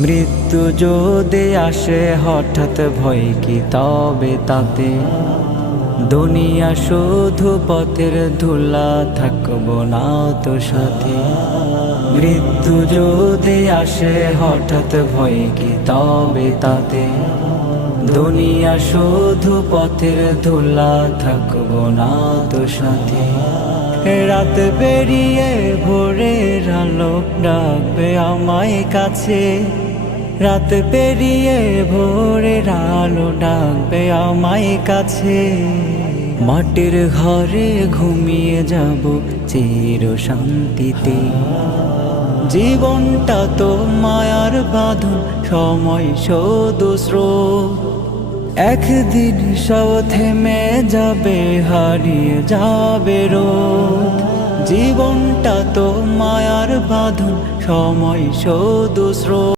মৃত্যু যদি আসে হঠাৎ ভয় কি তবে তাতে? দুনিয়া শুধু পথের ধুলা, থাকবো না তো সাথে। মৃত্যু যদি আসে হঠাৎ ভয় কি তবে তাতে? দুনিয়া শুধু পথের ধুলা, থাকবো না তো সাথে। রাত পেরিয়ে ভোরের আলো ডাকবে আমায় কাছে। রাত পেরিয়ে ভোরের আলো ডাকবে আমায় কাছে। মাটির ঘরে ঘুমিয়ে যাব চির শান্তিতে। জীবনটা তো মায়ার বাঁধন, সময় শুধু স্রোত। একদিন সব থেমে যাবে, হারিয়ে যাবে রোদ। জীবনটা তো মায়ার বাঁধন, সময় শুধু স্রোত।